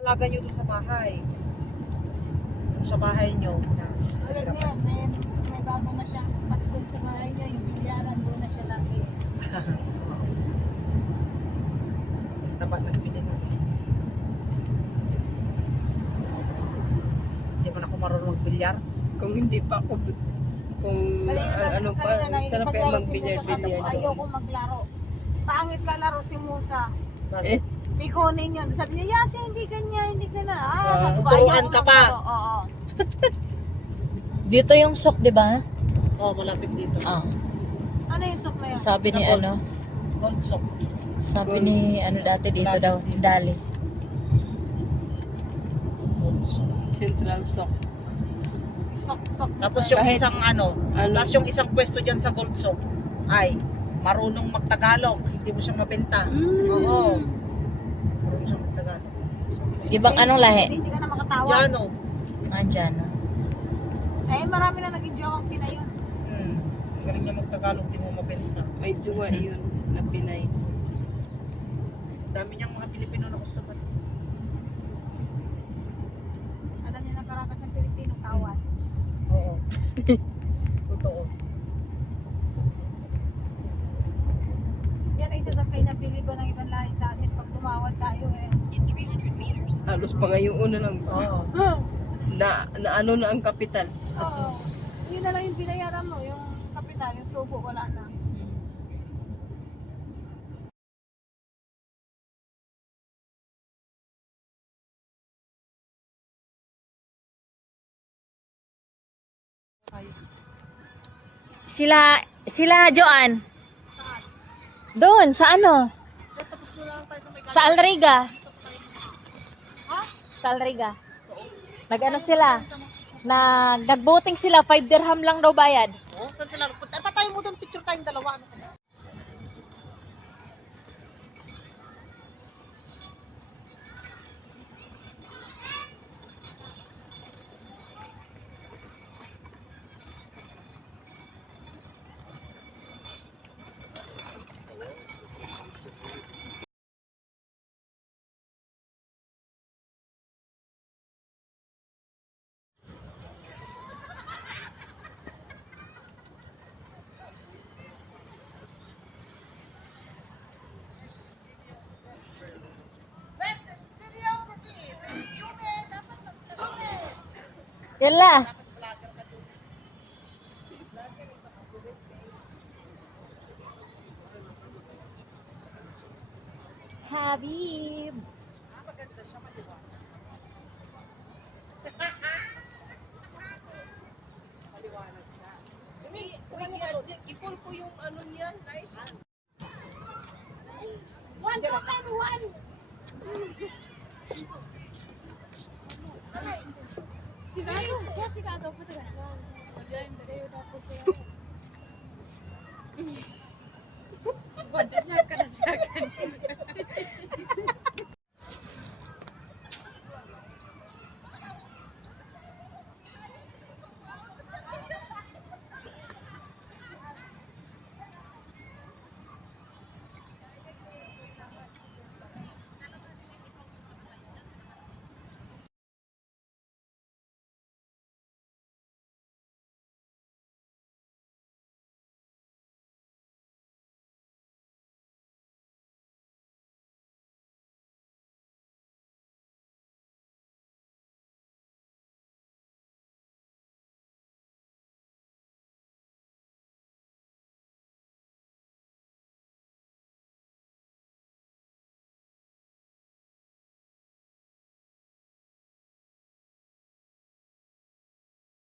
Alaga nyo dun sa bahay. Sa bahay nyo. Tulad niya, may bago na siyang spot dun sa bahay niya. Yung bilyaran doon na siya lagi. Taba na bili mo. Hindi mo na ako marunong magbilyar. Kung hindi pa ako, kung ano pa, sarap kayo magbilyar-bilyar. Ayaw ko maglaro. Pangit ka laro si Musa. Bakit? Pikonin yun. Sabi niya, Yasi, hindi ganyan, hindi ganyan. turuan ka pa. Oo. Dito yung sok, di ba? Oo, malapit dito. Ah. Ano yung sok na yun? Sabi ni Sa ano, Gold sock. sabi ni ano dati dito daw, Dali. Gold sock. Central Sock. Sok. Tapos yung Kahit- isang ano, Ano? tapos yung isang pwesto dyan sa Gold sock ay marunong magtagalog. Hindi mo siya mabenta. Oo. Marunong siya magtagalog. Ibang anong lahi? Hindi ka na makatawa. Jano. Andyan. Eh, marami na naging joke ang Pinay yun. Galing niya magtagalog, hindi mo mabenta. May jowa yun na Pinay. Dami niyang mga Pilipino na customer. Alam niyo na karakas ng Pilipino, tawad. Oo. Totoo. Yan ay isa sa pinabili ba ng ibang lahi sa atin pag tumawad tayo eh. Halos pa ngayon una lang. Oo. Na ano na ang kapital. Oo. Yun na lang yung binayaran mo, yung kapital, yung tubo, wala na. Sila Joan. Doon, sa ano? Tapos na lang tayo sa may Sa Alriga. Ha? Sa Alriga. Nag-ano sila? Nag-voting sila, 5 dirham lang daw bayad. Oh, saan sila nagpunta? Ay, patayin mo doon, picture tayong dalawa. Ano ka na? Yala. Habib. Maganda siya, maliwanag. Maliwanag siya. I-full ko yung ano niyan, light. 1, 2, 10, 1! Sigado? Kaya sigado po ito ganun. Maglayin ba kayo dapat kaya? Wala niya ka na sa akin.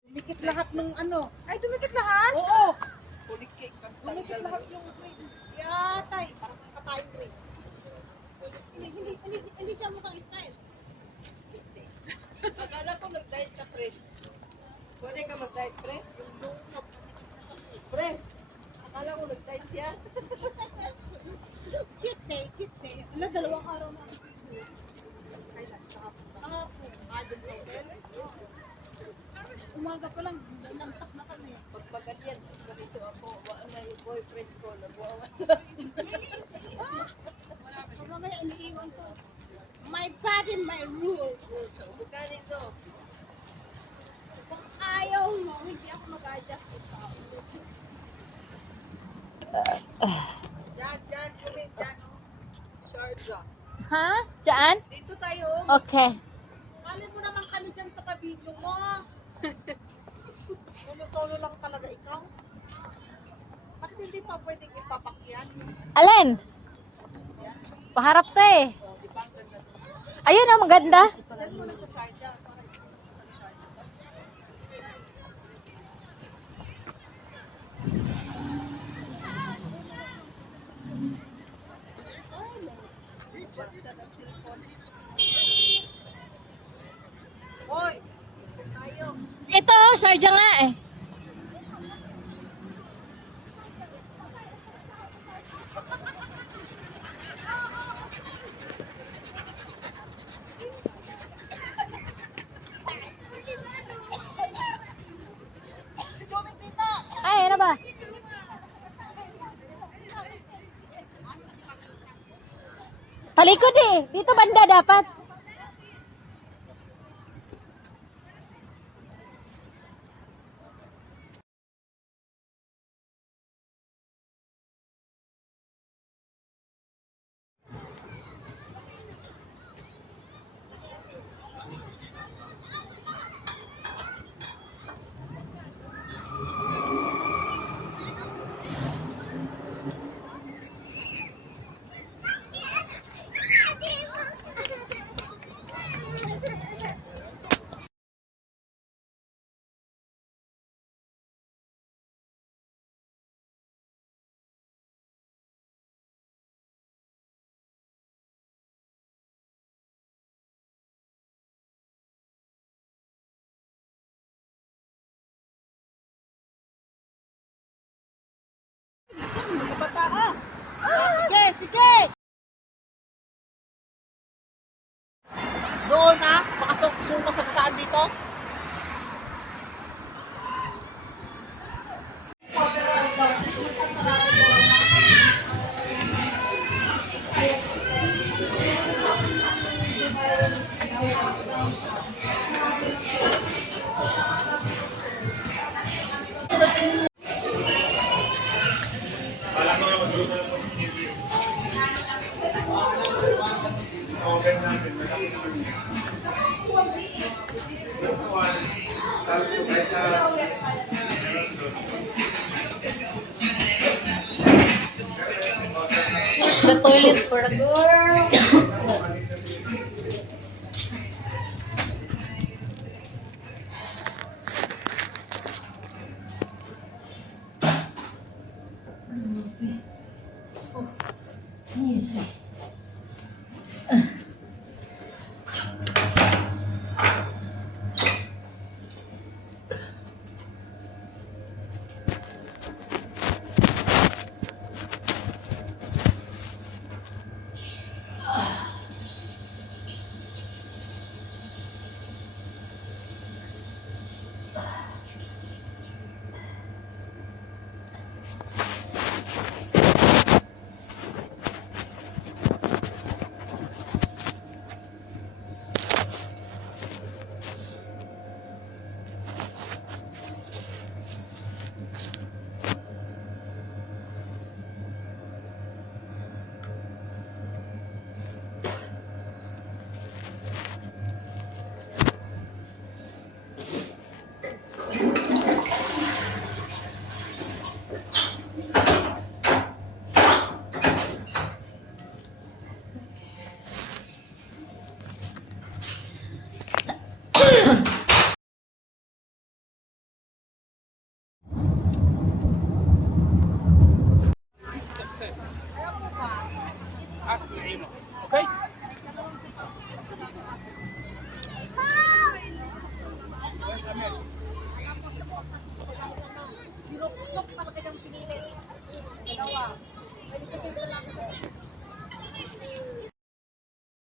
Dumikit lahat ng ano. Ay, dumikit lahat? Oo. Pulikik. Dumikit lahat yung grade. Yatay. Parang ang katayang grade. Hindi siya mukhang style. Akala ko nag-diet ka, pre. Pwede ka mag-diet, pre? Pre, akala ko nag-diet siya. Cheat day. Ano, dalawang araw na. Kahapon. Dun sa hotel. Umaga pa lang, nantak na kami. Pag maganyan, ganito ako, wala yung boyfriend ko, nagwawan. Mamaya, iniiwan ko. My body, my rules. Kung ayaw mo, hindi ako mag-adjust ito. Diyan, kumit, diyan. Sharjah. Ha? Diyan? Dito tayo. Okay. Kalin mo naman kami dyan sa kabidyo mo. Solo lang talaga ikaw. Bakit hindi pa pwedeng ipapakyan? Alin? Paharap to eh. Ayun ang maganda. Dyan mo na sa Sharjah. Para ipapakyan sa Sharjah. Hoy! Tayo. Ito, Sharjah nga eh. Ay, ano ba? Talikod eh. Dito banda dapat. Sige, sige! Doon na, makasumo sa saan dito. The toilet for a girl. Easy. Sinupsok na kanyang pinili. Dalawa. Pwede kasi ito lang.